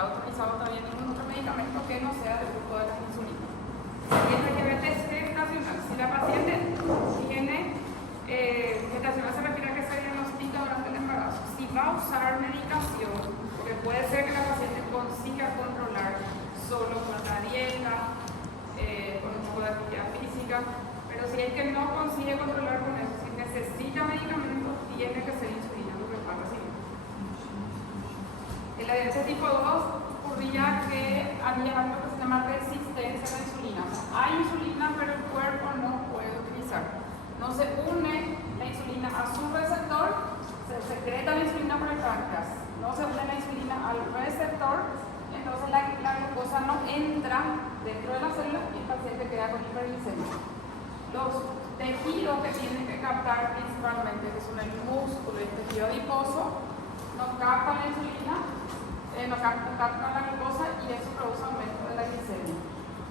está autorizado todavía ningún otro medicamento que no sea del grupo de la insulina. Tiene diabetes gestacional. Si la paciente tiene gestacional, se refiere a que se diagnostica durante el embarazo. Si va a usar medicación, porque puede ser que la paciente consiga controlar solo con la dieta, con un poco de actividad física, pero si es que no consigue controlar con eso, si necesita medicamentos, tiene que ser insulina lo que va a recibir. En la diabetes tipo 2 ocurría que había algo que se llama resistencia a la insulina. O sea, hay insulina, pero el cuerpo no puede utilizar. No se une la insulina a su receptor, se secreta la insulina por el páncreas. No se une la insulina al receptor, entonces la glucosa no entra dentro de la célula y el paciente queda con hiperglicemia. Los tejidos que tienen que captar principalmente, que son el músculo y el tejido adiposo, no captan la insulina, no captan la glucosa y eso produce aumento de la glicemia.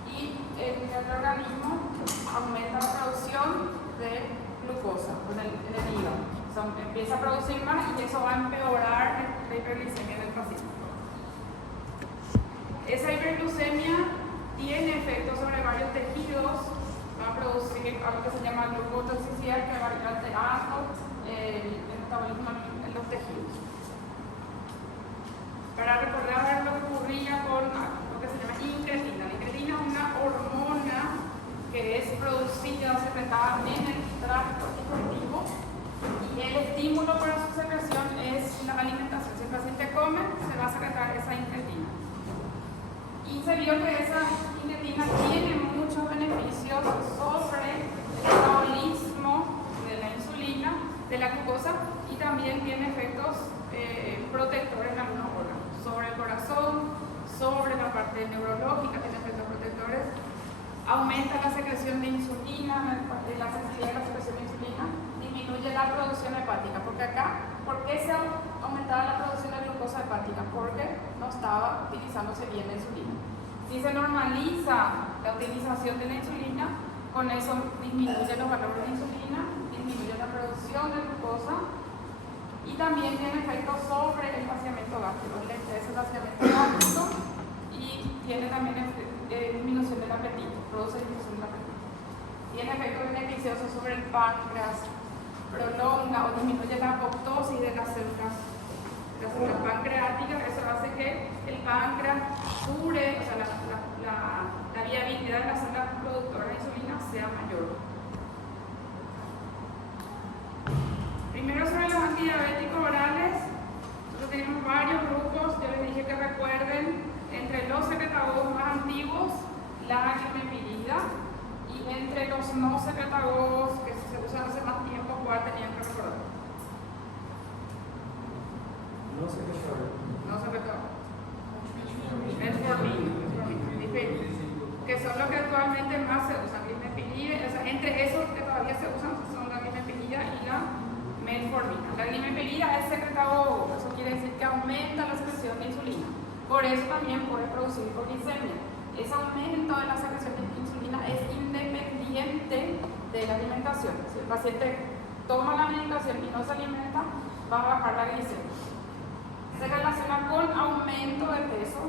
Y en el organismo aumenta la producción de glucosa en el hígado. O sea, empieza a producir más y eso va a empeorar la hiperglicemia del paciente. Esa hiperglucemia tiene efectos sobre varios tejidos, va a producir algo que se llama glucotoxicidad, que va a ir alterando el metabolismo en los tejidos. Para recordar lo que ocurría con lo que se llama incretina. La incretina es una hormona que es producida o secretada en el tracto digestivo y el estímulo para su secreción es la alimentación. Si el paciente come, se va a secretar esa incretina. Y se vio que esa incretina tiene muchos beneficios sobre el metabolismo de la insulina, de la glucosa, y también tiene efectos protectores en algunos órganos, sobre el corazón, sobre la parte neurológica, tiene efectos protectores, aumenta la secreción de insulina, la sensibilidad de la secreción de insulina, disminuye la producción hepática, porque acá, ¿por qué se aumentaba la producción de glucosa hepática? Porque no estaba utilizándose bien la insulina. Si se normaliza la utilización de la insulina, con eso disminuye los valores de insulina, disminuye la producción de glucosa y también tiene efectos sobre el vaciamiento gástrico, el exceso de vaciamiento gástrico, y tiene también disminución del apetito, produce disminución del apetito. Tiene efectos beneficiosos sobre el páncreas, prolonga o disminuye la apoptosis de las células pancreáticas, eso hace que el páncreas dure, o sea, la viabilidad de las células productoras de insulina sea mayor. Primero, sobre los antidiabéticos orales, nosotros tenemos varios grupos. Yo les dije que recuerden, entre los secretagogos más antiguos, la glimepirida, y entre los no secretagogos que se usan hace más tiempo, ¿cuál tenían que recordar? No secretagogos. No secretagogos. Metformin, que son los que actualmente más se usan. Glimepirida, o sea, entre esos que todavía se usan son la glimepirida y la metformina. La glimepirida es secretagogo, eso quiere decir que aumenta la secreción de insulina. Por eso también puede producir hipoglicemia. Ese aumento de la secreción de insulina es independiente de la alimentación. Si el paciente toma la medicación y no se alimenta, va a bajar la glicemia. Se relaciona con aumento de peso.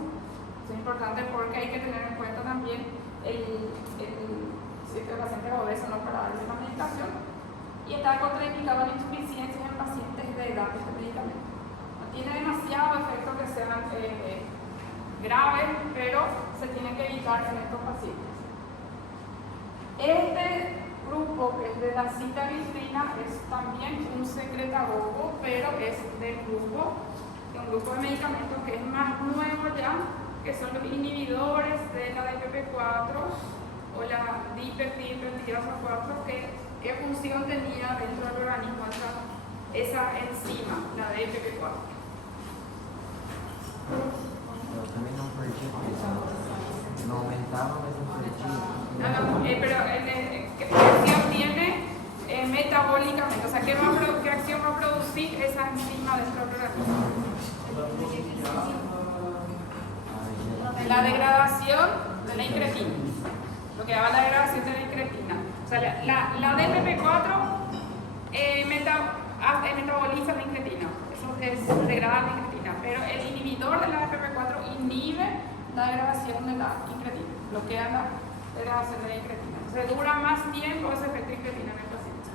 Eso es importante porque hay que tener en cuenta también si el paciente es obeso, no, para darle la medicación. Y está contraindicado la insuficiencia en pacientes de edad de este medicamento. No tiene demasiado efecto que sean graves, pero se tienen que evitar en estos pacientes. Este grupo, que es de la sitaglistrina, es también un secretagogo, pero es de un grupo de medicamentos que es más nuevo ya, que son los inhibidores de la DPP4 o la dipeptidilpeptidasa 4, ¿qué función tenía dentro del organismo esa enzima, la DPP4? No aumentaban esos pero ¿qué acción tiene metabólicamente? O sea, ¿qué acción va a producir esa enzima dentro del organismo? La degradación de la incretina. Lo que haga la degradación de la incretina. O sea, la DPP4 metaboliza la incretina. Eso es degradar la incretina. pero el inhibidor de la APP4 inhibe la degradación de la incretina, bloquea la degradación de la incretina. Entonces dura más tiempo ese efecto incretina en el paciente.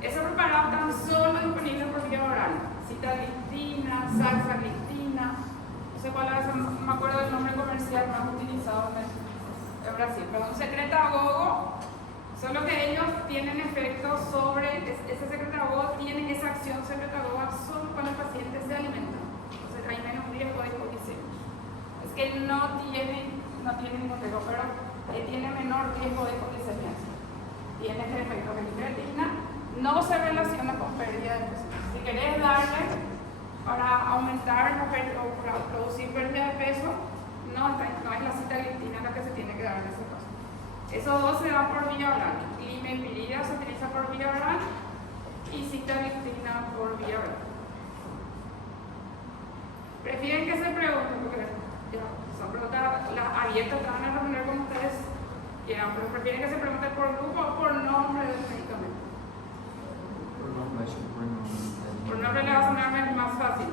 Esos preparados están solo disponibles por vía oral. Sitagliptina, saxagliptina, no sé cuál es, no me acuerdo del nombre comercial más utilizado en Brasil, pero un secretagogo, solo que ellos tienen efectos sobre, ese secretagogo tiene esa acción secretagoga solo cuando el paciente se alimenta, entonces hay menos riesgo de hipoglicemia. Es que no tiene ningún riesgo, pero tiene menor riesgo de hipoglicemia. Tiene este efecto de la incretina, no se relaciona con pérdida de peso. Si querés darle para aumentar o para producir pérdida de peso, no es la sitagliptina la que se tiene que dar en ese caso. Esos dos se dan por vía oral. Glimepiridina se utiliza por vía oral y sitagliptina por vía oral. Prefieren que se pregunten, porque ya son preguntas abiertas, te van a responder como ustedes quieran, pero prefieren que se pregunte por grupo o por nombre del medicamento. Por nombre le va a sonar más fácil.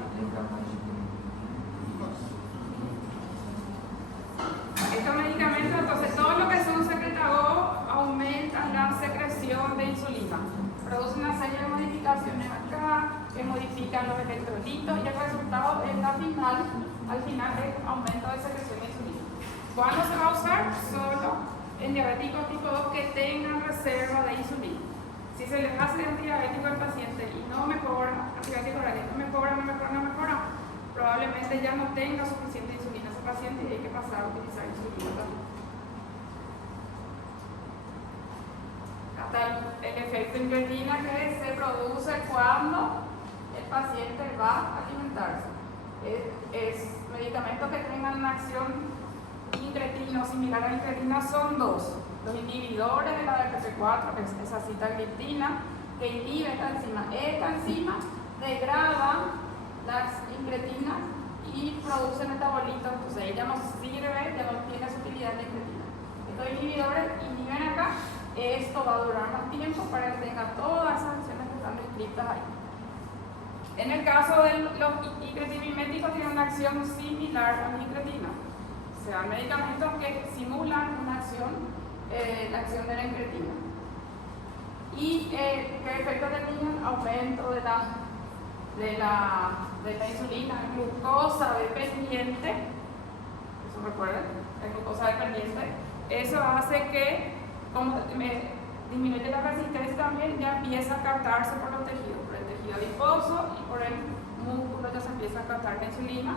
Estos medicamentos, entonces, todo lo que son secretagogos aumentan la secreción de insulina. Producen una serie de modificaciones acá que modifican los electrolitos y el resultado es al final es aumento de secreción de insulina. ¿Cuándo se va a usar? Solo en diabéticos tipo 2 que tengan reserva de insulina. Si se les hace antidiabético al paciente y no mejora, antidiabético oral, no mejora, probablemente ya no tenga suficiente insulina ese paciente y hay que pasar a utilizar insulina también. Hasta el efecto incretina que se produce cuando el paciente va a alimentarse. Es medicamentos que tengan una acción incretina o similar a la incretina son dos. Los inhibidores de la APP4, que es esa sitagliptina, que inhibe esta enzima. Esta enzima degrada las incretinas y produce metabolitos, entonces ella no sirve, ya no tiene su utilidad de incretina. Estos inhibidores inhiben acá, esto va a durar más tiempo para que tenga todas esas acciones que están descritas ahí. En el caso de los incretinomiméticos tienen una acción similar a la incretina. O sea, medicamentos que simulan una acción, la acción de la incretina. ¿Y qué efecto tenían? Aumento de la insulina, glucosa dependiente, eso recuerden, la glucosa dependiente, eso hace que, como disminuye la resistencia también, ya empieza a captarse por los tejidos, por el tejido adiposo y por el músculo ya se empieza a captar la insulina,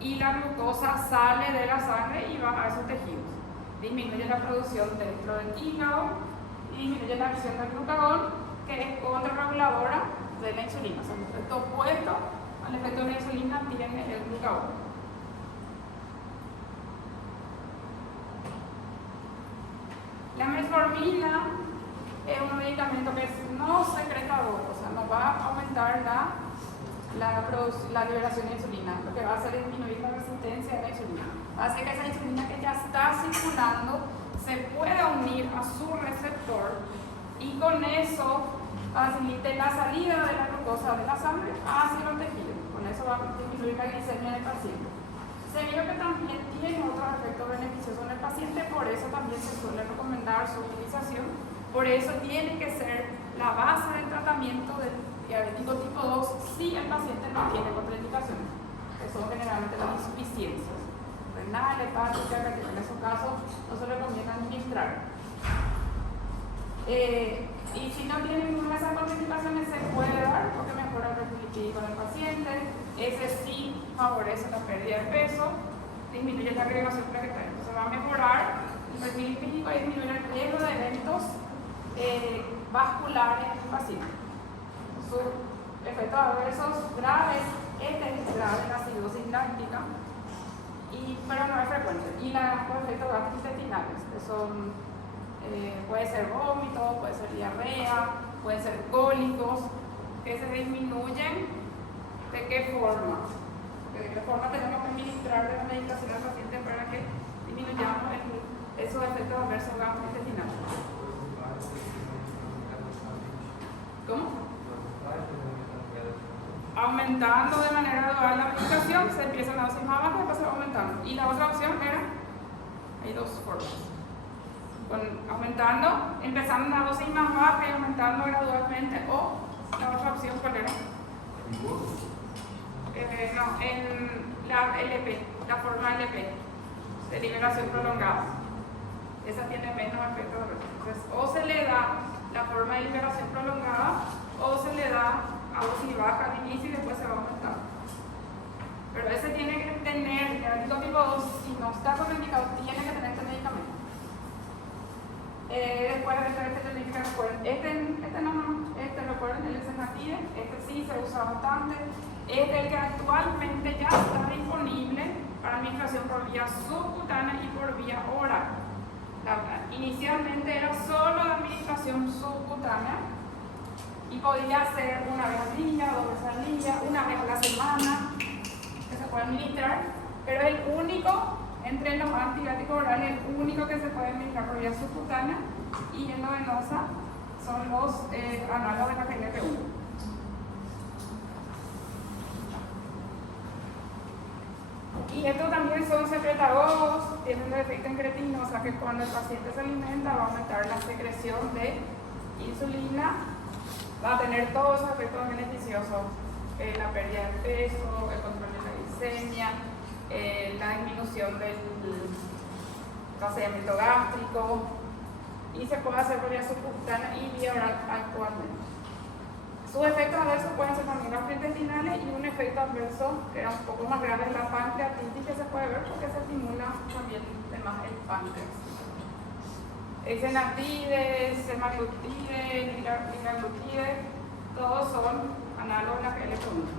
y la glucosa sale de la sangre y va a esos tejidos. Disminuye la producción dentro del hígado y disminuye la acción del glucagón, que es contrarreguladora de la insulina. O sea, el efecto opuesto al efecto de la insulina tiene el glucagón. La metformina es un medicamento que es no secretador, o sea, no va a aumentar la liberación de insulina. Lo que va a hacer es disminuir la resistencia de la insulina. Hace que esa insulina que ya está circulando se pueda unir a su receptor y con eso facilite la salida de la glucosa de la sangre hacia los tejidos. Con eso va a disminuir la glicemia del paciente. Se vio que también tiene otros efectos beneficiosos en el paciente, por eso también se suele recomendar su utilización. Por eso tiene que ser la base del tratamiento del diabético tipo 2 si el paciente no tiene contraindicaciones, que son generalmente las insuficiencias renal, hepática, que en esos casos no se recomienda administrar. Y si no tiene ninguna de esas contraindicaciones, se puede dar porque mejora el perfil lipídico del paciente. Ese sí favorece la pérdida de peso, disminuye la agregación plaquetaria. Entonces va a mejorar el perfil lipídico y disminuir el riesgo de eventos vasculares en el paciente. Sus efectos adversos graves, este es grave, la acidosis láctica, pero no es frecuente. Y los efectos gastrointestinales, que son, puede ser vómito, puede ser diarrea, pueden ser cólicos, que se disminuyen. ¿De qué forma? ¿De qué forma tenemos que administrar la medicación al paciente para que disminuyamos esos efectos adversos gastrointestinales? ¿Cómo? aumentando de manera gradual la medicación, se empieza una dosis más baja y después se va aumentando. Y la otra opción era, hay dos formas, aumentando, empezando una dosis más baja y aumentando gradualmente, o la otra opción, ¿cuál era? No, en la LP, la forma LP, de liberación prolongada. Esa tiene menos efecto. Entonces, o se le da la forma de liberación prolongada, o se le da a dosis baja al inicio y después se va a aumentar. Pero ese tiene que tener, diabético tipo 2, si no está contraindicado, tiene que tener este medicamento. Después de este significa, recuerden, este recuerden, el Senatide, este sí se usa bastante. Este es el que actualmente ya está disponible para administración por vía subcutánea y por vía oral. Inicialmente era solo la administración subcutánea y podía ser una vez al día, 2 veces al día, una vez a la semana que se puede administrar, pero es el único entre los antibióticos orales, el único que se puede administrar por vía subcutánea, y endovenosa son los análogos de la GLP-1. Y estos también son secretagogos, tienen un efecto incretino, o sea que cuando el paciente se alimenta va a aumentar la secreción de insulina, va a tener todos esos efectos beneficiosos, la pérdida de peso, el control de la glicemia, la disminución del vaciamiento gástrico, y se puede hacer por vía subcutánea y vía oral actualmente. Sus efectos adversos pueden ser también gastrointestinales, y un efecto adverso que era un poco más grave es la pancreatitis, que se puede ver porque se estimula también más el páncreas. Senatide, semaglutide, liraglutide, todos son análogos de la GLP-1.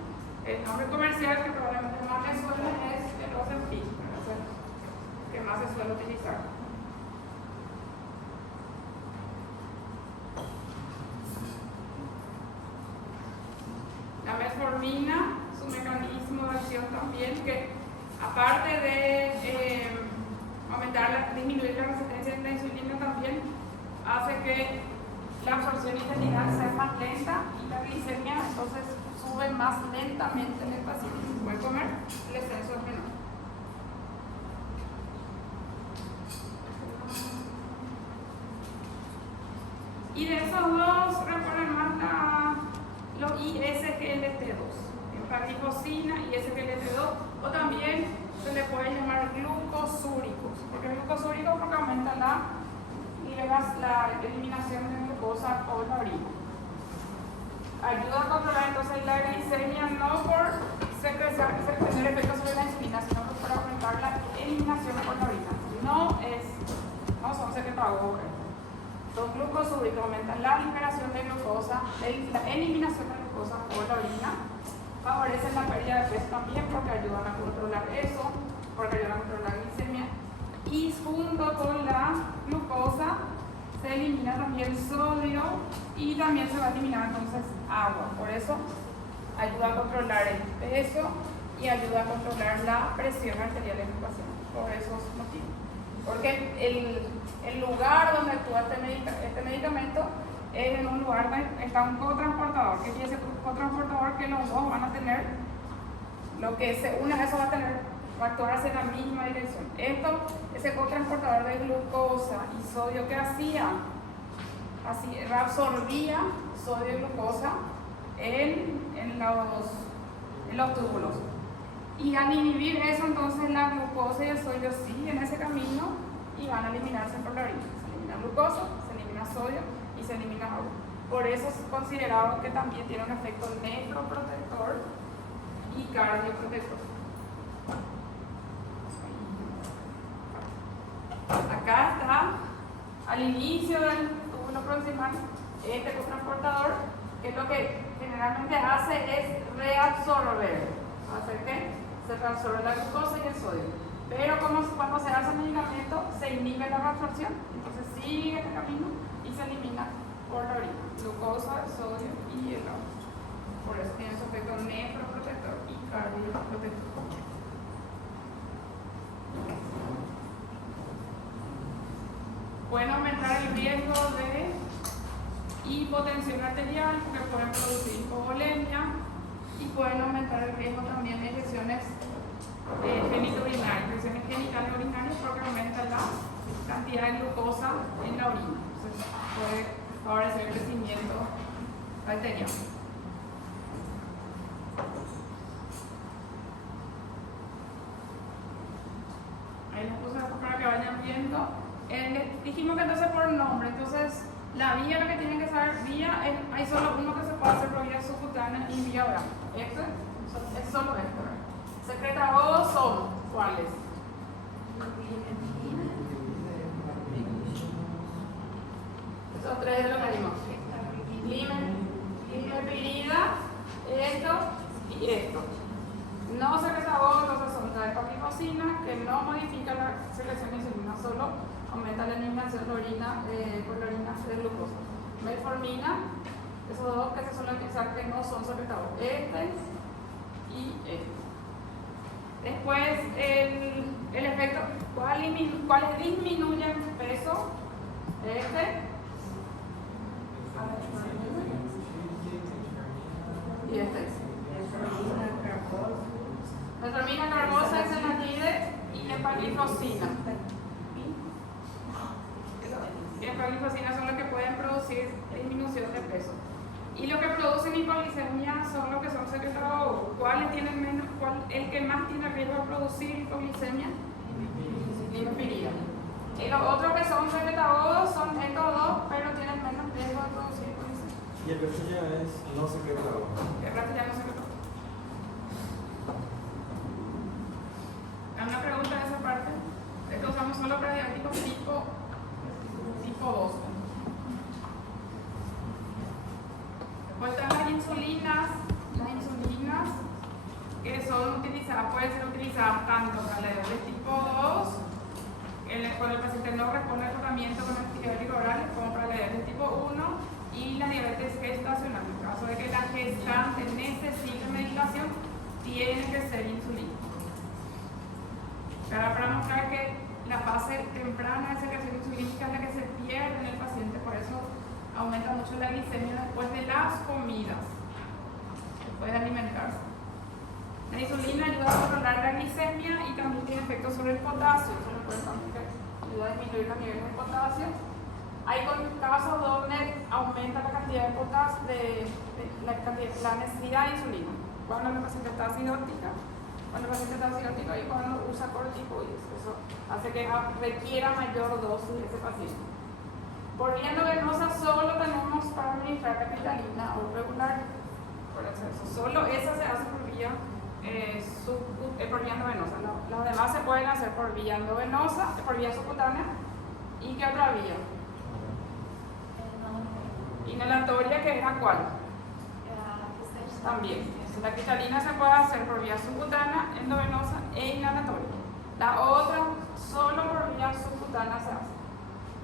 El nombre comercial que probablemente más les suena es el Ozempic, que más se suele utilizar. La metformina, su mecanismo de acción también, que aparte de disminuir la resistencia a la insulina, también hace que la absorción intestinal sea más lenta y la glicemia entonces sube más lentamente en el paciente. Si puede comer, el descenso es menor. Y de esos dos, recuerden más los ISGLT2, empaglifosina y SGLT2, o también se le puede llamar glucosúricos. ¿Por qué glucosúricos? Porque aumenta la eliminación de glucosa por la orina. Ayuda a controlar entonces la glicemia, no por tener efectos sobre la insulina, sino por aumentar la eliminación por la orina. No son secretagogos. Los glucosúricos aumentan la liberación de glucosa, la eliminación de glucosa por la orina, favorecen la pérdida de peso también porque ayudan a controlar eso, porque ayudan a controlar la glicemia, y junto con la glucosa se elimina también sodio y también se va a eliminar entonces agua. Por eso ayuda a controlar el peso y ayuda a controlar la presión arterial en el paciente, por esos motivos. Porque el lugar donde actúa este medicamento es en un lugar donde está un cotransportador, que es ese cotransportador que los dos van a tener, lo que se une a eso va a actuar hacia la misma dirección. Ese cotransportador de glucosa y sodio que hacía, así reabsorbía sodio y glucosa en los túbulos. Y al inhibir eso, entonces la glucosa y el sodio siguen ese camino y van a eliminarse por la orina. Se elimina glucosa, se elimina sodio y se elimina agua. Por eso es considerado que también tiene un efecto nefroprotector y cardioprotector. Acá está, al inicio del túbulo proximal, este cotransportador, que lo que generalmente hace es reabsorber. ¿Hacer qué? Se reabsorbe la glucosa y el sodio. Pero cuando se hace el medicamento, se inhibe la reabsorción, entonces sigue el camino y se elimina por la orina. Glucosa, sodio y el agua. Por eso tiene su efecto nefroprotector y cardioprotector. Pueden aumentar el riesgo de hipotensión arterial, porque pueden producir hipovolemia y pueden aumentar el riesgo también de infecciones genitourinarias, infecciones genitales urinarias, porque aumenta la cantidad de glucosa en la orina. Entonces puede favorecer el crecimiento bacteriano. Ahí les puse para que vayan viendo. Dijimos que entonces por nombre, entonces la vía, lo que tienen que saber, vía, hay solo uno que se puede hacer por vía subcutánea y vía oral. Este es solo esto, ¿verdad? Secretagosos son ¿cuáles? Esos tres de lo que vimos. Limepirida, esto y esto. No secretagosos, entonces son la epaglifosina, que no modifica la secreción de insulina, solo aumenta la eliminación de orina por la orina de glucosa. Metformina, esos dos que se suelen pensar que no son secretagosos. Este y este. Después, el efecto, ¿cuáles disminuyen peso? Este y este. Metformina, carbosa, hexanatide y epaglifosina. Y epaglifosina son los que pueden producir disminución de peso. Y lo que producen hipoglicemia son los que son secretagosos. ¿Cuáles tienen menos? El que más tiene riesgo de producir hipoglicemia? Limepirida. Y los otros que son secretagosos son estos dos, pero tienen menos riesgo de producir hipoglicemia. Y el resto ya es no secretagoso. El resto ya no secretagoso. ¿Hay una pregunta de esa parte? Esto usamos solo para diabéticos tipo 2. Después están las insulinas que son utilizadas, pueden ser utilizadas tanto para la diabetes tipo 2, cuando el paciente no responde al tratamiento con antibióticos orales, como para la diabetes tipo 1 y la diabetes gestacional. En caso de que la gestante necesite medicación, tiene que ser insulina. Para mostrar que la fase temprana de secreción insulínica es la que se pierde en el paciente, por eso aumenta mucho la glicemia después de las comidas, después de alimentarse. La insulina ayuda a controlar la glicemia y también tiene efectos sobre el potasio, eso lo puede también ayuda a disminuir los niveles de potasio. Hay casos donde aumenta la cantidad de potasio, la necesidad de insulina, cuando el paciente está acidótica. Cuando el paciente está acidótico y cuando usa corticoides, eso hace que requiera mayor dosis de ese paciente. Por vía endovenosa solo tenemos para administrar capitalina o regular, por exceso. Solo esa se hace por vía endovenosa. Las demás se pueden hacer por vía endovenosa, por vía subcutánea. ¿Y qué otra vía? Inhalatoria, que es la cual también. La cristalina se puede hacer por vía subcutánea, endovenosa e inhalatoria. La otra solo por vía subcutánea se hace.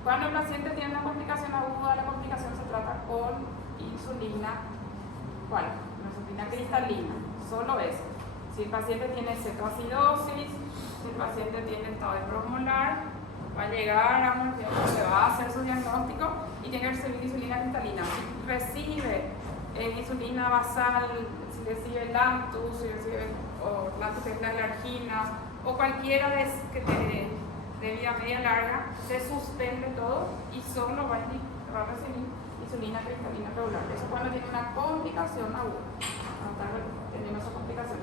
Cuando el paciente tiene una complicación aguda, la complicación se trata con insulina, ¿cuál? Insulina cristalina, solo eso. Si el paciente tiene cetoacidosis, si el paciente tiene estado hiperosmolar, va a llegar a un tiempo que va a hacer su diagnóstico y tiene que recibir insulina cristalina. Si recibe insulina basal, si recibe Lantus, si recibe Lantus que es la alergina, o cualquiera de vía media larga, se suspende todo y solo va a recibir insulina cristalina regular. Eso cuando tiene una complicación aguda, cuando está teniendo esa complicación.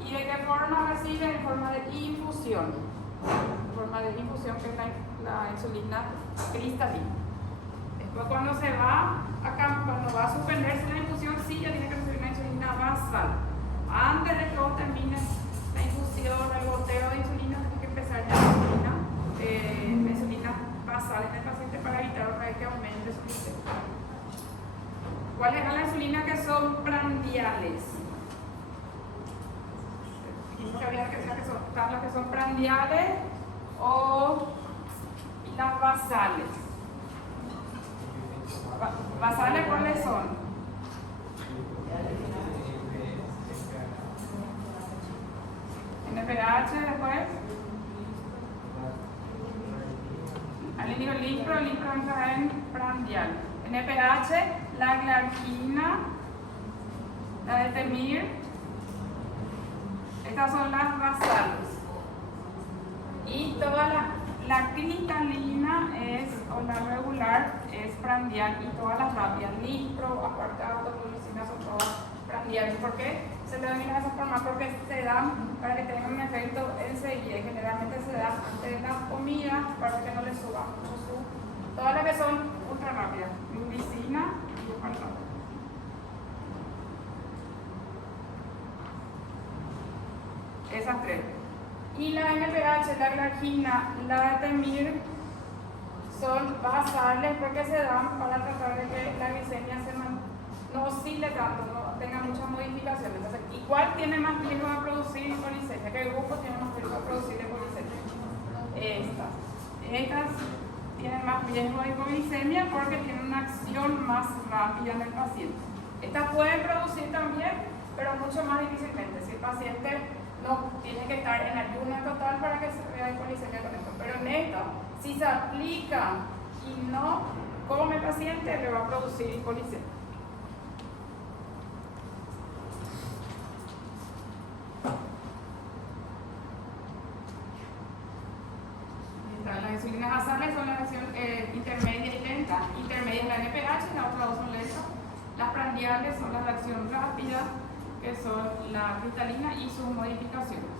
¿Y de qué forma recibe? En forma de infusión. En forma de infusión, que es la insulina cristalina. Después cuando va a suspenderse la infusión, sí ya tiene que recibir una insulina basal. Antes de que vos termines la infusión, el goteo de insulina, tiene que empezar ya la insulina basal en el paciente para evitar otra vez que aumente su glicemia. ¿Cuáles son las insulinas que son prandiales? Están las que son prandiales o las basales. ¿Basales cuáles son? NPH después. Alinilolimpro, limpro entra en prandial. NPH, la glargina, la de Temir. Estas son las basales. Y toda la cristalina es, o la regular, es prandial, y todas las rápidas, nitro, apartado, glucina, son todas prandiales. ¿Por qué se le denomina de esa forma? Porque se dan para que tengan un efecto enseguida, y generalmente se dan antes de la comida para que no les suba mucho su. Todas las que son ultra rápidas, glucina y apartado. Esas tres. Y la NPH, la glargina, la Temir son basales porque se dan para tratar de que la glicemia no oscile tanto, no tenga muchas modificaciones. Entonces, igual tiene más riesgo de producir hipoglicemia, que el grupo tiene más riesgo de producir hipoglicemia. Estas tienen más riesgo de hipoglicemia porque tienen una acción más rápida en el paciente. Estas pueden producir también, pero mucho más difícilmente. Si el paciente no tiene que estar en ayuno total para que se vea hipoglicemia con esto. Pero en esto, si se aplica y no come el paciente, le va a producir hipoglicemia. Las insulinas basales son la acción intermedia y lenta. Intermedia es la NPH, las otras dos son lentas. Las prandiales son las de acción rápida, que son la cristalina y sus modificaciones.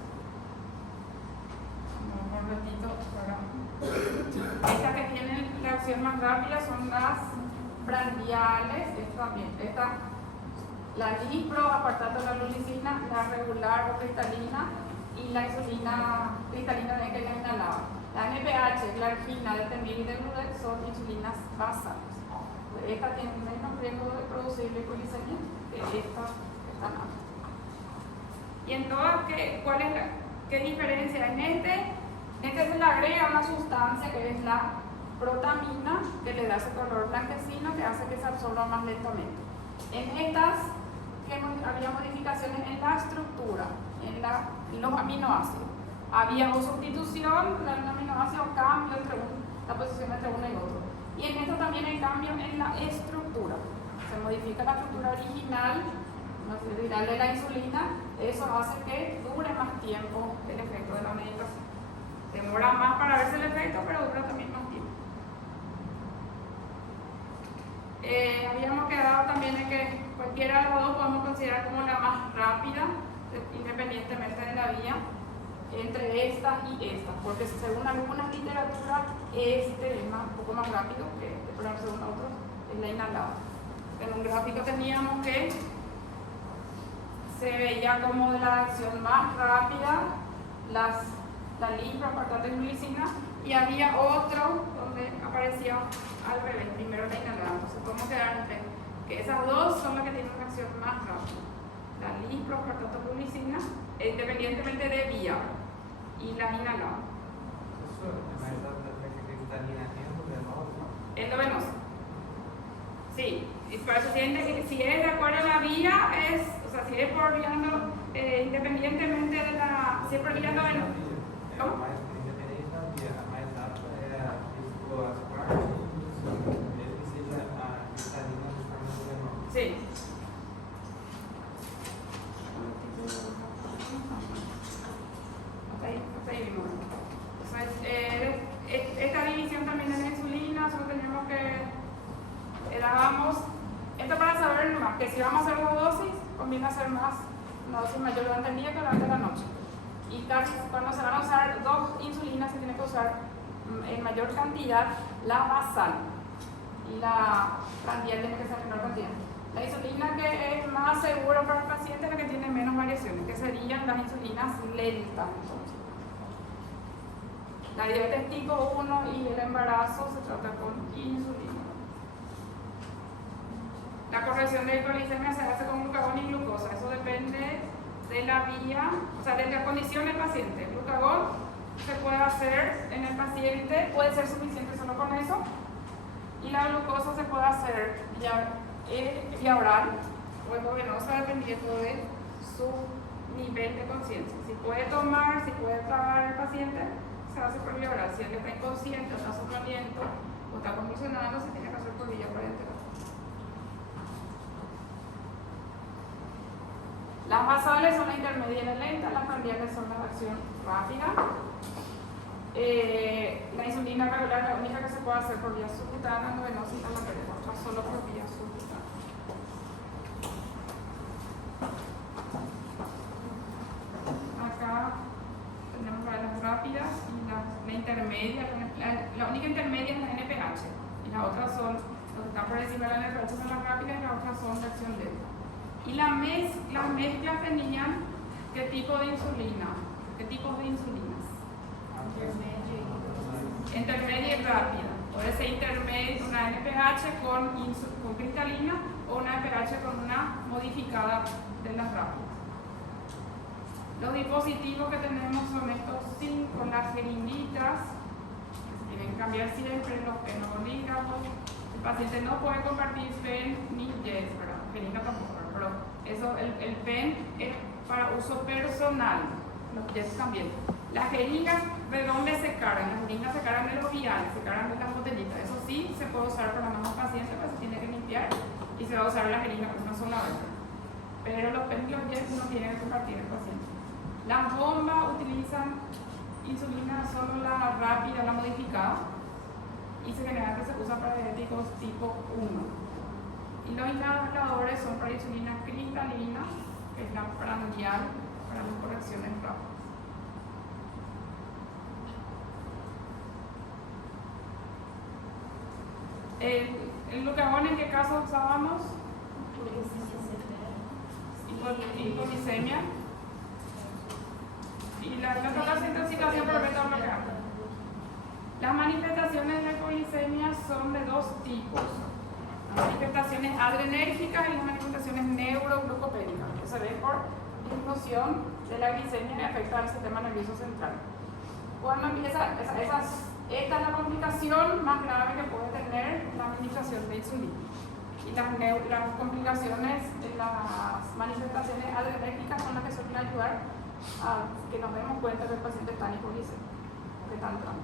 Un ratito para. Estas que tienen la acción más rápida son las prandiales, la Lipro, apartando la glucina, la regular o cristalina, y la insulina cristalina de que la inhalaba. La NPH, glargina, de Temir y de Grudet son insulinas basales. Esta tiene menos riesgo de producir hipoglicemia que esta no. Y en todas, ¿qué diferencia? En este se le agrega una sustancia que es la protamina, que le da ese color blanquecino que hace que se absorba más lentamente. En estas había modificaciones en la estructura, en los aminoácidos. Había o sustitución de un aminoácido o cambio entre la posición entre uno y otro. Y en esto también hay cambio en la estructura. Se modifica la estructura original de la insulina. Eso hace que dure más tiempo el efecto de la medicación. Demora más para verse el efecto, pero dura también más tiempo. Habíamos quedado también en que cualquiera de las dos podemos considerar como la más rápida, independientemente de la vía, entre esta y esta, porque según algunas literaturas este es un poco más rápido que este, pero según otros es la inhalada. En un gráfico teníamos que se veía como de la acción más rápida la Lipro, apartado de glucina, y había otro donde aparecía al revés, primero la inhalada. Entonces podemos quedar entre que esas dos son las que tienen una acción más rápida, la Lipro, apartado de glucina, independientemente de vía, y la inhalada. Endovenosa. Sí, y por eso si es de acuerdo a la vía, o sea, si es por vía independientemente de la. Si es por vía endovenosa. ¿Cómo? Sí. Ahí vimos. Entonces, esta división también de la insulina, solo tenemos que dábamos, esto para saber más, que si vamos a hacer dos dosis, conviene hacer más, una dosis mayor durante el día que durante la noche. Y casi cuando se van a usar dos insulinas, se tiene que usar en mayor cantidad la basal, y la prandial tiene que ser en menor cantidad. La insulina que es más segura para el paciente es la que tiene menos variaciones, que serían las insulinas lentas. Entonces, la diabetes tipo 1 y el embarazo se trata con insulina. La corrección de hipoglicemia se hace con glucagón y glucosa. Eso depende de la vía, o sea, de la condición del paciente. El glucagón se puede hacer en el paciente, puede ser suficiente solo con eso. Y la glucosa se puede hacer vía oral o endovenosa, dependiendo de su nivel de conciencia. Si puede tomar, si puede tragar el paciente, se hace por vía oral. Si él está inconsciente, está sufriendo o está convulsionando, se tiene que hacer por vía parenteral. Las basales son la intermedia y la lenta, las prandiales son la de acción rápida. La insulina regular es la única que se puede hacer por vía subcutánea, no venosa, y la otra solo por vía subcutánea. Acá tenemos las rápidas y la intermedia. La única intermedia es la NPH y las otras son, los que están por encima de la NPH son las rápidas y las otras son de acción lenta. Y las mezclas tenían qué tipo de insulina, qué tipos de insulinas. Intermedia y rápida. Puede ser intermedia, una NPH con cristalina o una NPH con una modificada de las rápidas. Los dispositivos que tenemos son estos 5, las jeringuitas, que se tienen que cambiar siempre, los fenolígrafos. El paciente no puede compartir pen ni jets, ¿verdad? Jeringa tampoco, pero eso, el pen es para uso personal, los jets también. Las jeringas, ¿de dónde se cargan? Las jeringas se cargan de los viales, se cargan de las botellitas. Eso sí se puede usar para más pacientes, pero se tiene que limpiar y se va a usar la jeringa por una sola vez. Pero los pen y los jets no tienen que compartir el paciente. Las bombas utilizan insulina solo la rápida, la modificada, y generalmente se usa para diabéticos tipo 1. Y los inhaladores son para insulina cristalina, que es la prandial para las correcciones rápidas. ¿El glucagón en qué caso usábamos? Hipoglicemia. Y la desintoxicación por beta bloqueante. Las manifestaciones de hipoglicemia son de dos tipos: las manifestaciones adrenérgicas y las manifestaciones neuroglucopédicas, que se ven por disminución de la glicemia que afecta al sistema nervioso central. Cuando empieza esta es la complicación más grave que puede tener la administración de insulina. Y las complicaciones de las manifestaciones adrenérgicas son las que suelen ayudar a que nos demos cuenta que el paciente está en hipoglicemia, que está entrando.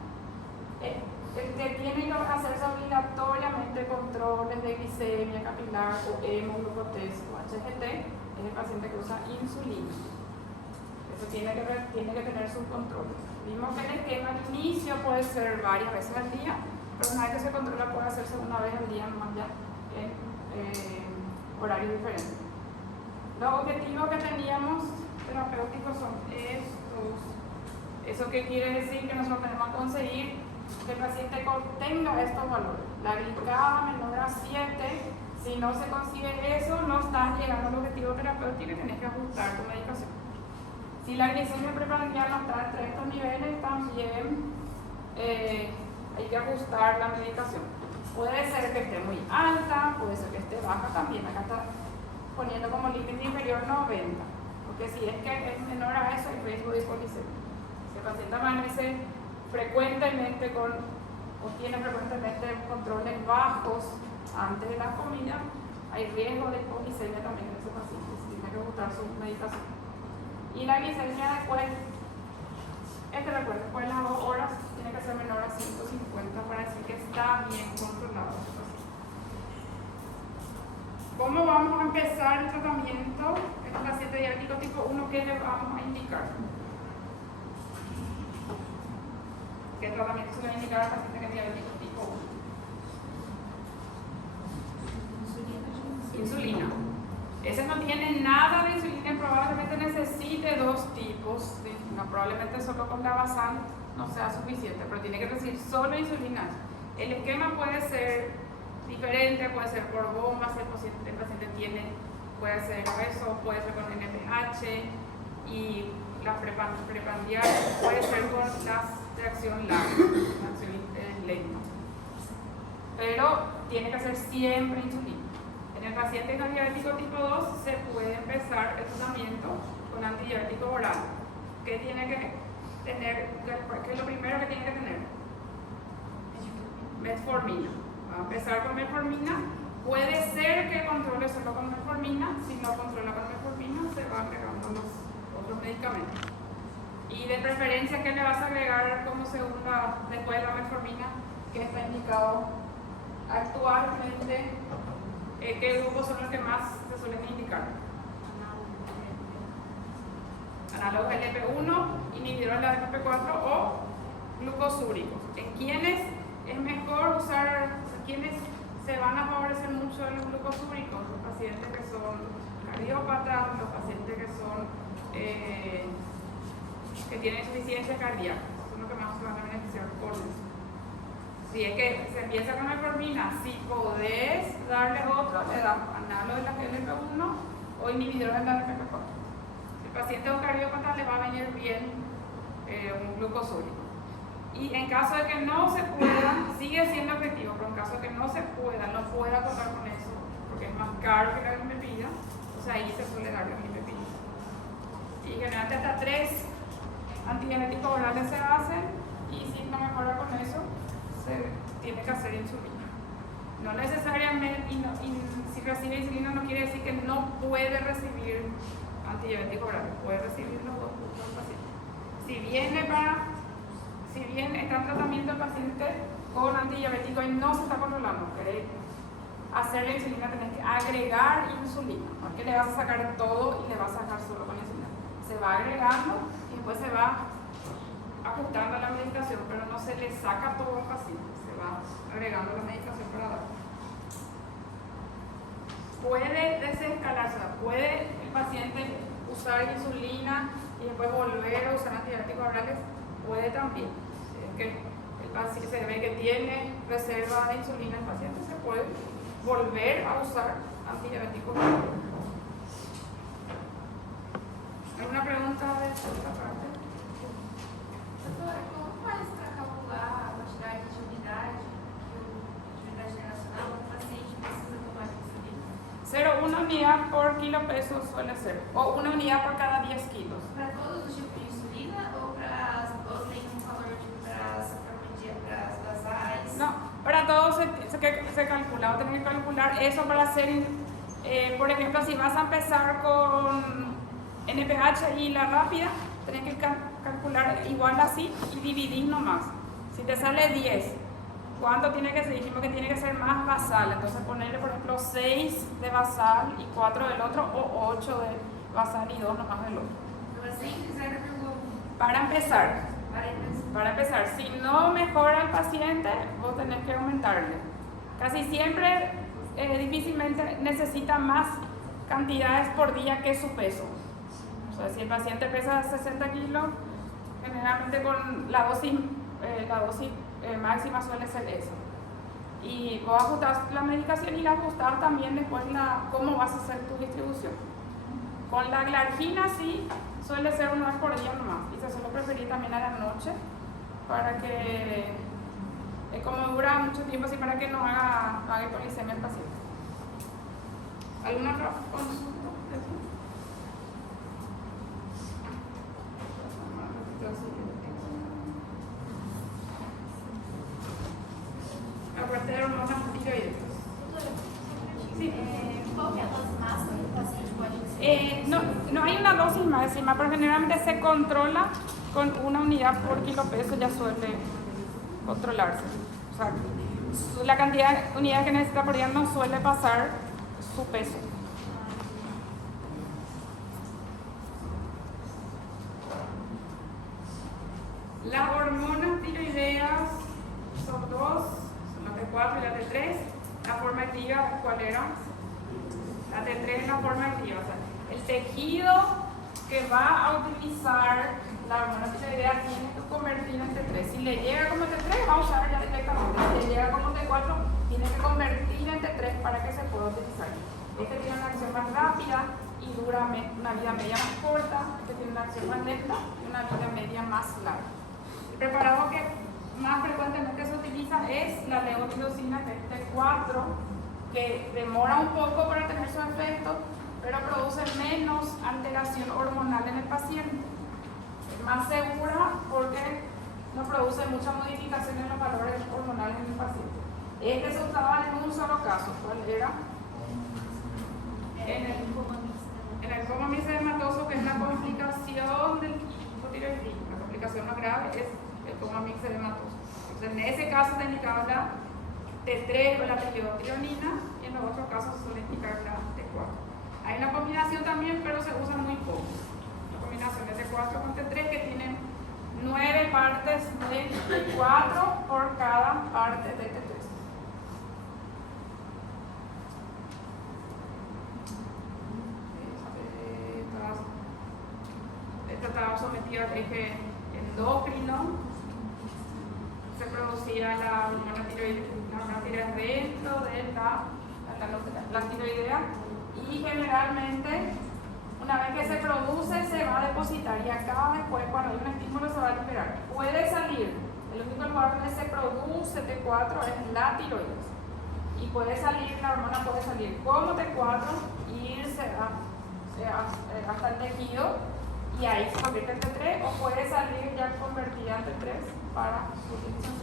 Tienen que hacerse obligatoriamente controles de glicemia capilar o hemoglucotés o HGT en el paciente que usa insulina. Eso tiene que tener sus controles. Vimos que el esquema al inicio puede ser varias veces al día, pero una vez que se controla puede hacerse una vez al día más ya en horarios diferentes. Los objetivos que teníamos terapéuticos son estos. ¿Eso qué quiere decir? Que nosotros tenemos que conseguir que el paciente contenga estos valores. La glicada menor a 7, si no se consigue eso, no estás llegando al objetivo terapéutico y tienes que ajustar tu medicación. Si la glicemia preprandial no está entre estos niveles, también hay que ajustar la medicación. Puede ser que esté muy alta, puede ser que esté baja también. Acá está poniendo como límite inferior 90, porque si es que es menor a eso, hay riesgo de hipoglicemia. Si el paciente amanece frecuentemente o tiene frecuentemente controles bajos antes de la comida, hay riesgo de hipoglicemia también en ese paciente, se tiene que ajustar su medicación. Y la glicemia después, recuerdo, después de las 2 horas tiene que ser menor a 150 para decir que está bien controlado. ¿Cómo vamos a empezar el tratamiento en un paciente diabético tipo 1? ¿Qué le vamos a indicar? ¿Qué tratamiento se le va a indicar al paciente que es diabético tipo 1? Insulina. Ese no tiene nada de insulina, probablemente necesite 2 tipos de insulina. Probablemente solo con la basal no sea suficiente, pero tiene que recibir solo insulina. El esquema puede ser diferente, puede ser por bombas, el paciente puede ser eso, puede ser con NPH y la preprandial, puede ser con las de acción larga, acción lenta. Pero tiene que ser siempre insulina. En el paciente con diabético tipo 2 se puede empezar el tratamiento con antidiabético oral. ¿Qué tiene que tener? ¿Qué es lo primero que tiene que tener? Metformina. Va a empezar con metformina. Puede ser que controle solo con metformina. Si no controla con metformina, se va agregando los otros medicamentos. Y de preferencia, ¿qué le vas a agregar como segunda después de la metformina? Que está indicado actualmente. ¿Qué grupos son los que más se suelen indicar? análogos LP1, inhibidores de la FP4 o glucosúricos. ¿En quiénes es mejor usar, quiénes se van a favorecer mucho de los glucosúricos? Los pacientes que son cardiópatas, los pacientes que son que tienen insuficiencia cardíaca, son los que más se van a beneficiar por eso. Si es que se empieza con metformina, si podés darle otro, le das análogo de la GLP1 o inhibidores de la FP4. Si el paciente es un cardiópata, le va a venir bien un glucosúrico. Y en caso de que no se pueda, sigue siendo efectivo, pero en caso de que no se pueda, no pueda contar con eso, porque es más caro que la glimepirida, pues ahí se suele dar la glimepirida. Y generalmente hasta 3 antidiabéticos orales se hacen, y si no mejora con eso, se tiene que hacer insulina. No necesariamente, si recibe insulina no quiere decir que no puede recibir antidiabético oral, puede recibir los dos puntos del paciente. Si bien está en tratamiento el paciente con antidiabético y no se está controlando, querés hacer la insulina, tenés que agregar insulina, no que le vas a sacar todo y le vas a sacar solo con insulina. Se va agregando y después se va ajustando a la medicación, pero no se le saca todo al paciente, se va agregando la medicación para dar. Puede desescalarse, puede el paciente usar insulina y después volver a usar antidiabéticos orales, puede también. Si es que el paciente se ve que tiene reserva de insulina el paciente, se puede volver a usar antidiabéticos orales. ¿Alguna pregunta de esta parte? Doutora, como faz para calcular a quantidade de unidade internacional que o paciente precisa tomar insulina? 0,1 unidad por kilo peso suele ser, o 1 unidad por cada 10 kilos. Para todos os tipos de insulina ou tem valor para sacaromedia, para as basais? No, para todos se calcula, o tener que calcular eso para hacer, por ejemplo, si vas a empezar con NPH y la rápida, tenés que calcular igual así y dividir nomás. Si te sale 10, ¿cuánto tiene que ser? Dijimos que tiene que ser más basal, entonces ponerle por ejemplo 6 de basal y 4 del otro, o 8 de basal y 2 nomás del otro. Então é sempre 0,1 Para empezar. para eles. Para empezar, si no mejora el paciente, vos tenés que aumentarle. Casi siempre, difícilmente necesita más cantidades por día que su peso. O sea, si el paciente pesa 60 kilos, generalmente con la dosis máxima suele ser eso. Y vos ajustás la medicación y la ajustás también después cómo vas a hacer tu distribución. Con la glargina sí suele ser una vez por día nomás, y se suele preferir también a la noche para que, como dura mucho tiempo, así para que no haga hipoglicemia el paciente. ¿Alguna otra consulta? Aparte de hormonas tiroides. Sí. Qual que é a dose máxima que o paciente pode receber? No hay una dosis máxima, pero generalmente se controla con 1 unidad por kilo peso, ya suele controlarse. O sea, la cantidad de unidades que necesita por día no suele pasar su peso. Las hormonas tiroideas son 2, son la T4 y la T3. La forma activa, ¿cuál era? La T3 es la forma activa. O sea, el tejido que va a utilizar la hormona tiroidea tiene que convertir en T3. Si le llega como T3, va a usar ya directamente. Si le llega como T4, tiene que convertir en T3 para que se pueda utilizar. Este tiene una acción más rápida y dura una vida media más corta. Este tiene una acción más lenta y una vida media más larga. El preparado que más frecuentemente se utiliza es la levotiroxina, que es T4, que demora un poco para tener su efecto, pero produce menos alteración hormonal en el paciente. Es más segura porque no produce mucha modificación en los valores hormonales en el paciente. Este se usaba en un solo caso. ¿Cuál era? En el coma mixedematoso, que es la complicación del hipotiroidismo. La complicación más grave es el coma mixedematoso. Entonces, en ese caso se indicaba la T3 o la testosterona, y en los otros casos se suele indicar la T4. Hay una combinación también, pero se usa muy poco. La combinación de T4 T4 con T3 que tienen 9 partes de T4 por cada parte de T3. Este estaba sometido al eje endocrino. Se producía la hormona tiroidea dentro de la tiroidea y generalmente una vez que se produce se va a depositar y acá después cuando hay un estímulo se va a liberar. Puede salir, el único lugar donde se produce T4 es la tiroides y puede salir, la hormona puede salir como T4 y irse hasta el tejido y ahí se convierte en T3 o puede salir ya convertida en T3 para su utilización.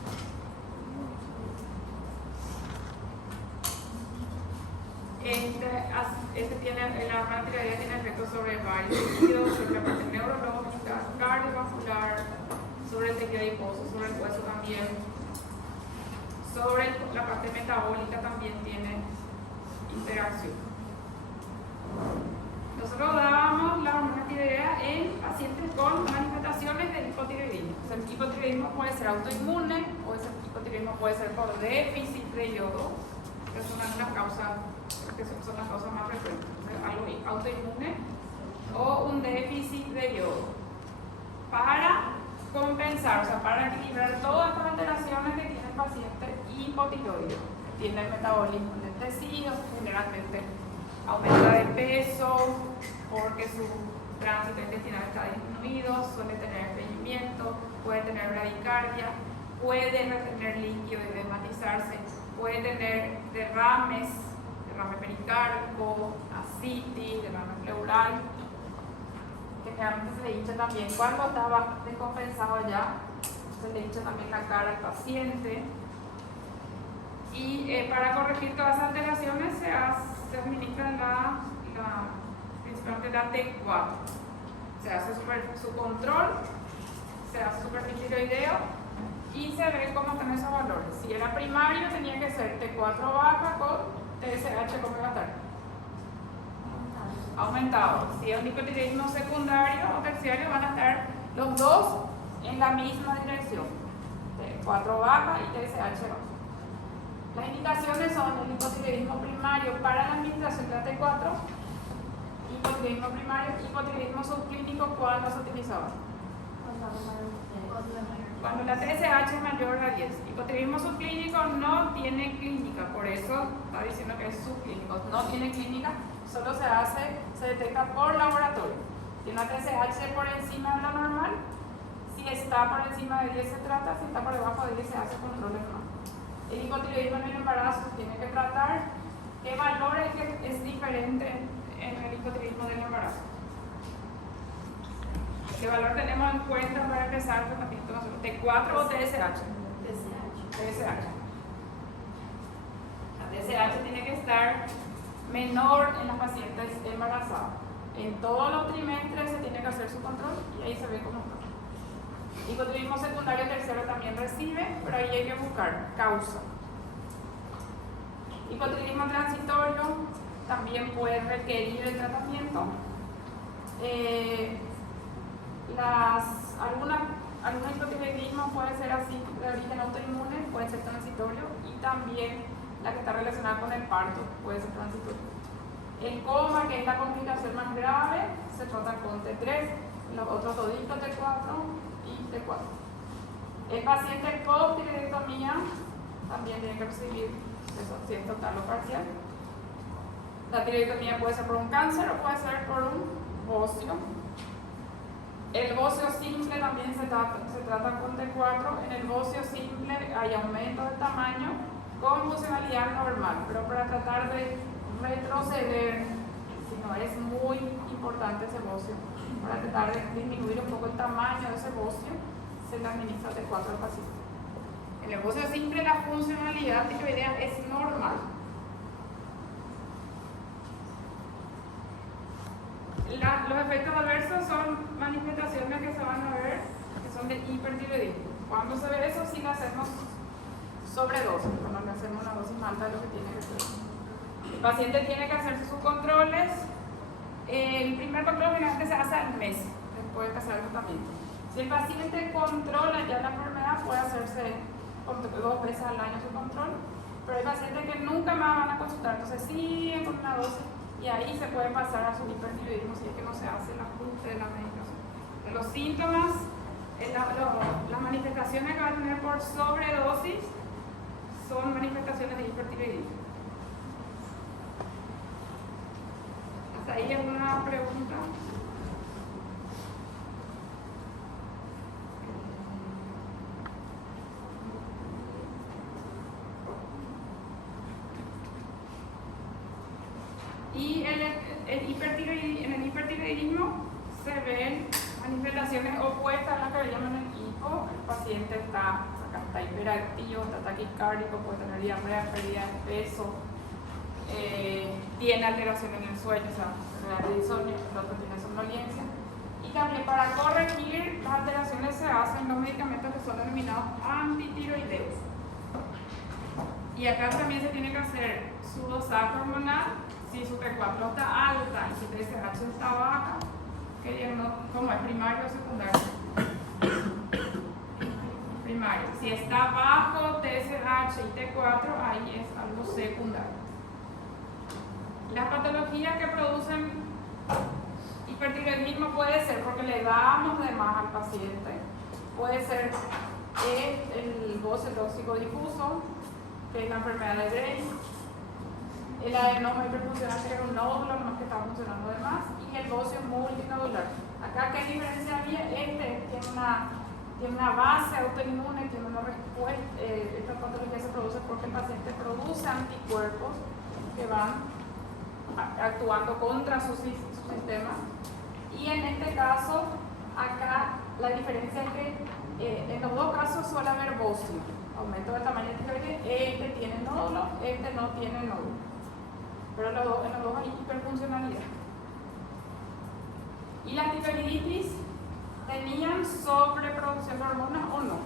La hormona tiroidea tiene efectos sobre varios tejidos, sobre la parte neurológica, cardiovascular, sobre el tejido adiposo, sobre el hueso también, sobre la parte metabólica también tiene interacción. Nosotros dábamos la hormona tiroidea en pacientes con manifestaciones de hipotiroidismo. O sea, el hipotiroidismo puede ser autoinmune o ese hipotiroidismo puede ser por déficit de yodo, que son las causas más frecuentes. Algo autoinmune o un déficit de yodo. Para compensar, o sea, para equilibrar todas estas alteraciones que tiene el paciente hipotiroideo. Tiene el metabolismo del tejido, generalmente aumenta de peso porque su tránsito intestinal está disminuido, suele tener estreñimiento, puede tener bradicardia, puede retener líquido y desmatizarse, puede tener derrame pericárdico, ascitis, derrame pleural, que generalmente se le hincha también cuando estaba descompensado ya, se le hincha también la cara al paciente. Y para corregir todas esas alteraciones se administra principalmente la T4. Se hace su control, se hace superficiroideo y se ve cómo están esos valores. Si era primario tenía que ser T4 baja con TSH como iba a estar aumentado. Si es un hipotiroidismo secundario o terciario van a estar los dos en la misma dirección, T4 baja y TSH baja. Las indicaciones son el hipotiroidismo primario para la administración de la T4, hipotiroidismo primario, hipotiroidismo subclínico cuando se utilizaba. Cuando la TSH es mayor a 10. Hipotiroidismo subclínico no tiene clínica, por eso está diciendo que es subclínico. No tiene clínica, solo se detecta por laboratorio. Tiene una TSH por encima de lo normal. Si está por encima de 10 se trata, si está por debajo de 10 se hace control normal. El hipotiroidismo en el embarazo se tiene que tratar. ¿Qué valor es diferente en el hipotiroidismo del embarazo? ¿Qué valor tenemos en cuenta para empezar el tratamiento nosotros? ¿T4 o TSH? TSH. La TSH tiene que estar menor en las pacientes embarazadas. En todos los trimestres se tiene que hacer su control y ahí se ve cómo está. Hipotiroidismo secundario tercero también recibe, pero ahí hay que buscar causa. Hipotiroidismo transitorio también puede requerir el tratamiento. Algunos hipotiroidismos puede ser así de origen autoinmune, puede ser transitorio y también la que está relacionada con el parto puede ser transitorio. El coma, que es la complicación más grave, se trata con T3, los otros toditos T4 y T4. El paciente con tiroidectomía también tiene que recibir eso, si es total o parcial. La tiroidectomía puede ser por un cáncer o puede ser por un bocio. El bocio simple también se trata con T4. En el bocio simple hay aumento de tamaño con funcionalidad normal, pero para tratar de retroceder, si no es muy importante ese bocio, para tratar de disminuir un poco el tamaño de ese bocio, se le administra T4 al paciente. En el bocio simple la funcionalidad tiroidea es normal. Los efectos adversos son manifestaciones que se van a ver, que son de hipertiroidismo. Cuando se ve eso, sí le hacemos sobredosis, cuando le hacemos una dosis más alta de lo que tiene que ser. El paciente tiene que hacerse sus controles. El primer control generalmente se hace al mes, puede empezar el tratamiento. Si el paciente controla ya la enfermedad, puede hacerse 2 veces al año su control, pero hay pacientes que nunca más van a consultar, entonces siguen con una dosis y ahí se puede pasar a su hipertiroidismo si es que no se hace el ajuste de la medicación. De los síntomas, las manifestaciones que va a tener por sobredosis son manifestaciones de hipertiroidismo. ¿Hasta ahí alguna pregunta? Y en el hipertiroidismo se ven manifestaciones opuestas a las que le llaman el hipo. El paciente está hiperactivo, está taquicárdico, puede tener diarrea, pérdida de peso, tiene alteración en el sueño, o sea, enfermedad de insomnio, el otro tiene somnolencia. Y también para corregir las alteraciones se hacen los medicamentos que son denominados antitiroideos. Y acá también se tiene que hacer su dosaje hormonal. Si su T4 está alta y su TSH está baja, ¿cómo es? ¿Primario o secundario? Primario. Si está bajo TSH y T4, ahí es algo secundario. Las patologías que producen hipertiroidismo puede ser porque le damos de más al paciente, puede ser el boce tóxico difuso, que es la enfermedad de Graves, el adenoma hiperfuncional, que es un nódulo nomás que está funcionando de más, y el bocio multinodular. Acá, ¿qué diferencia había? Tiene una base autoinmune, tiene una respuesta. Esta patología se produce porque el paciente produce anticuerpos que van actuando contra su sistema. Y en este caso, acá la diferencia es que en los dos casos suele haber bocio, aumento del tamaño del tiroides. Este tiene nódulo, este no tiene nódulo. Pero en los dos hay hiperfuncionalidad. ¿Y las tiroiditis tenían sobreproducción de hormonas o no?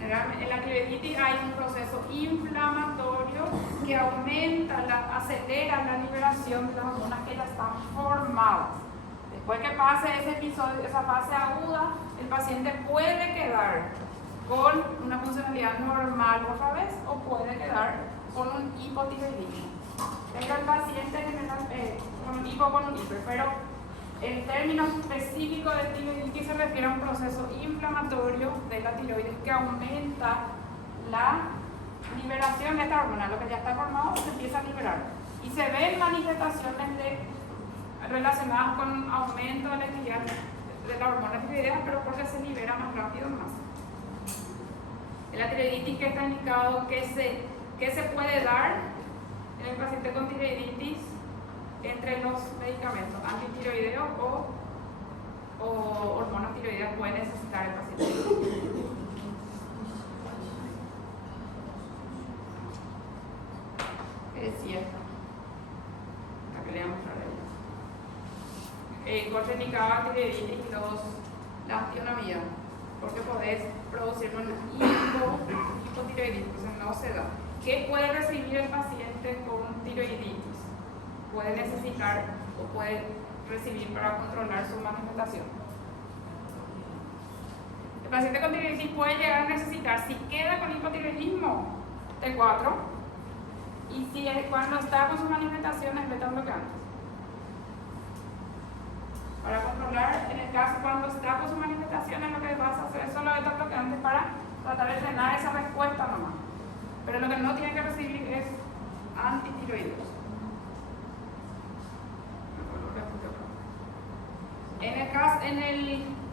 En la tiroiditis hay un proceso inflamatorio que acelera la liberación de las hormonas que ya están formadas. Después que pase ese episodio, esa fase aguda, el paciente puede quedar con una funcionalidad normal otra vez o puede quedar con un hipotiroidismo. Tengo el paciente con un hipo, con un hiper, pero el término específico de tiroiditis se refiere a un proceso inflamatorio de la tiroides que aumenta la liberación de esta hormona. Lo que ya está formado se empieza a liberar. Y se ven manifestaciones relacionadas con aumento de la actividad de la hormona tiroidea, pero porque se libera más rápido más. En la tiroiditis, que está indicado que se puede dar en el paciente con tiroiditis entre los medicamentos antitiroideos o hormonas tiroideas puede necesitar el paciente. ¿Qué decía? La que le voy a mostrar ahí. Contraindicaba tiroiditis y la antionamida, porque podés producir un hipotiroidismo, entonces no se da. ¿Qué puede recibir el paciente con tiroiditis? Puede necesitar o puede recibir para controlar su manifestación. El paciente con tiroiditis puede llegar a necesitar, si queda con hipotiroidismo, T4, y si cuando está con sus manifestaciones, beta-bloqueantes. Para controlar, en el caso cuando está con sus manifestaciones, lo que vas a hacer son los beta-bloqueantes para tratar de frenar esa respuesta nomás. Pero lo que no tiene que recibir es antitiroideos.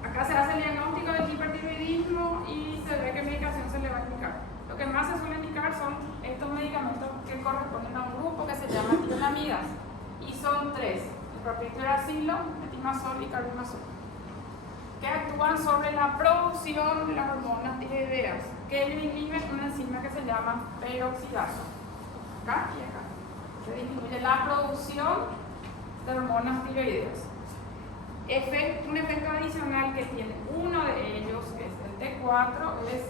Acá se hace el diagnóstico del hipertiroidismo y se ve qué medicación se le va a indicar. Lo que más se suele indicar son estos medicamentos que corresponden a un grupo que se llama tionamidas. Y son 3: el propiltiuracilo, metimazol y carbimazol, que actúan sobre la producción de las hormonas tiroideas, que inhiben una enzima que se llama peroxidasa. Acá y acá. Se disminuye la producción de hormonas tiroideas. Un efecto adicional que tiene uno de ellos, que es el T4, es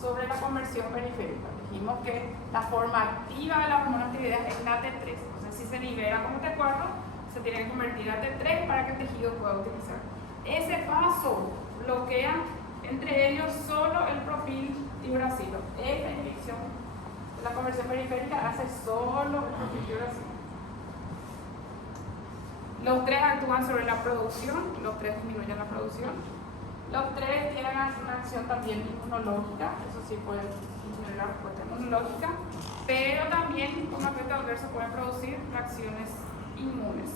sobre la conversión periférica. Dijimos que la forma activa de las hormonas tiroideas es la T3. Entonces, si se libera como T4, se tiene que convertir a T3 para que el tejido pueda utilizar. Ese paso bloquea entre ellos solo el propil tiuracilo. Esta inyección, la conversión periférica, hace solo el propil tiuracilo. Los tres actúan sobre la producción, los tres disminuyen la producción. Los tres tienen una acción también inmunológica, eso sí puede disminuir la respuesta inmunológica, pero también como efecto adverso pueden producir reacciones inmunes.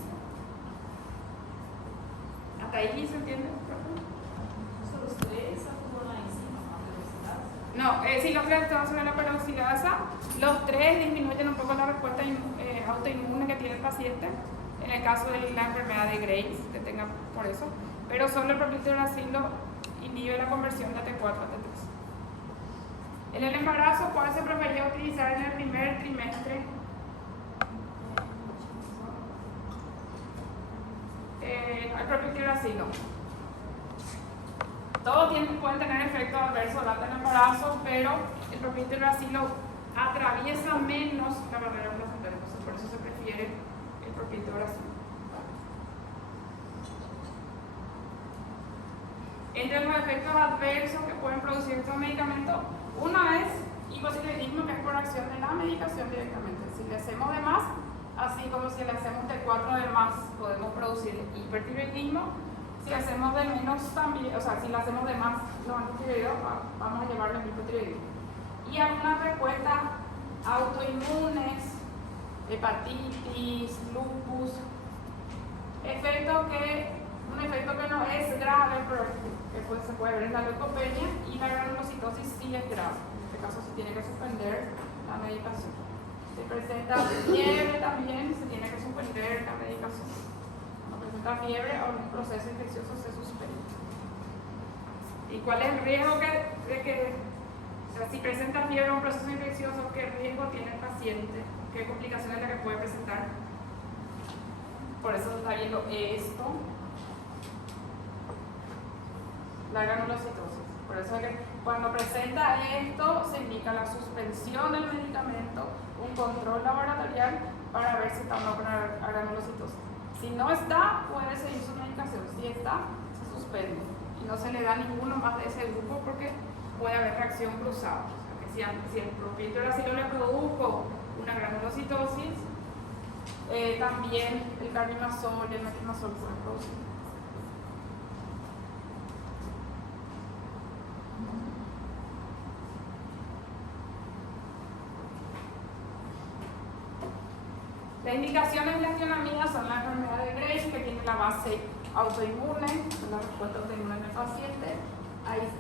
¿Hasta ahí se entiende? ¿Los tres actúan encima de la peroxidasa? No, si los tres actúan sobre la peroxidasa, los tres disminuyen un poco la respuesta autoinmune que tiene el paciente, en el caso de la enfermedad de Graves, que tenga por eso, pero solo el propil tiuracilo inhibe la conversión de T4 a T3. En el embarazo, ¿cuál se prefería utilizar en el primer trimestre? El propil tiuracilo. Todos pueden tener efectos adversos durante el embarazo, pero el propil tiuracilo atraviesa menos la barrera placentaria, entonces por eso se prefiere el propil tiuracilo. Entre los efectos adversos que pueden producir estos medicamentos, uno es hipotiroidismo, que es por acción de la medicación directamente. Si le hacemos de más, así como si le hacemos T4 de más, podemos producir hipertiroidismo. Si hacemos de menos también, o sea, si le hacemos de más los antitiroideos, vamos a llevarlo al hipotiroidismo. Y algunas respuestas autoinmunes, hepatitis, lupus, un efecto que no es grave, pero que se puede ver en la leucopenia, y la granulocitosis sí es grave. En este caso se tiene que suspender la medicación. Si presenta fiebre también, se tiene que suspender la medicación. Cuando presenta fiebre o un proceso infeccioso se suspende. ¿Y cuál es el riesgo o sea, si presenta fiebre o un proceso infeccioso, qué riesgo tiene el paciente? ¿Qué complicaciones es la que puede presentar? Por eso se está viendo esto. La granulocitosis. Por eso es que cuando presenta esto, se indica la suspensión del medicamento, un control laboratorial para ver si está o no con la granulocitosis. Si no está, puede seguir su medicación. Si está, se suspende. Y no se le da ninguno más de ese grupo porque puede haber reacción cruzada. O sea, que si el propil tiuracilo le produjo una granulocitosis, también el carbimazol y el metimazol pueden producir. Las indicaciones de la tionamida son la enfermedad de Graves, que tiene la base autoinmune, la respuesta autoinmune en el paciente.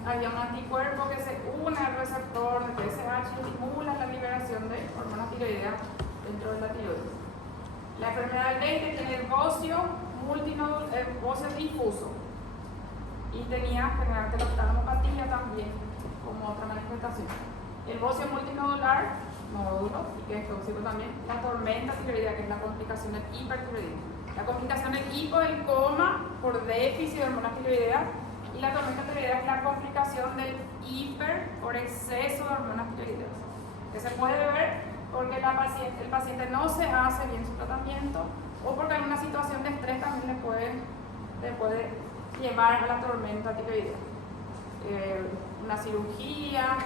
Había un anticuerpo que se une al receptor de TSH y estimula la liberación de hormonas tiroideas dentro de la tiroides. La enfermedad de Graves que tiene el bocio difuso y tenía generalmente la oftalmopatía también como otra manifestación. El bocio multinodular, nódulo, y que es tóxico también, la tormenta tiroidea, que es la complicación del hipertiroidismo. La complicación del hipo, el coma por déficit de hormonas tiroideas, y la tormenta tiroidea es la complicación del hiper por exceso de hormonas tiroideas, que se puede ver porque el paciente no se hace bien su tratamiento o porque en una situación de estrés también le puede llevar a la tormenta tiroidea. Una cirugía,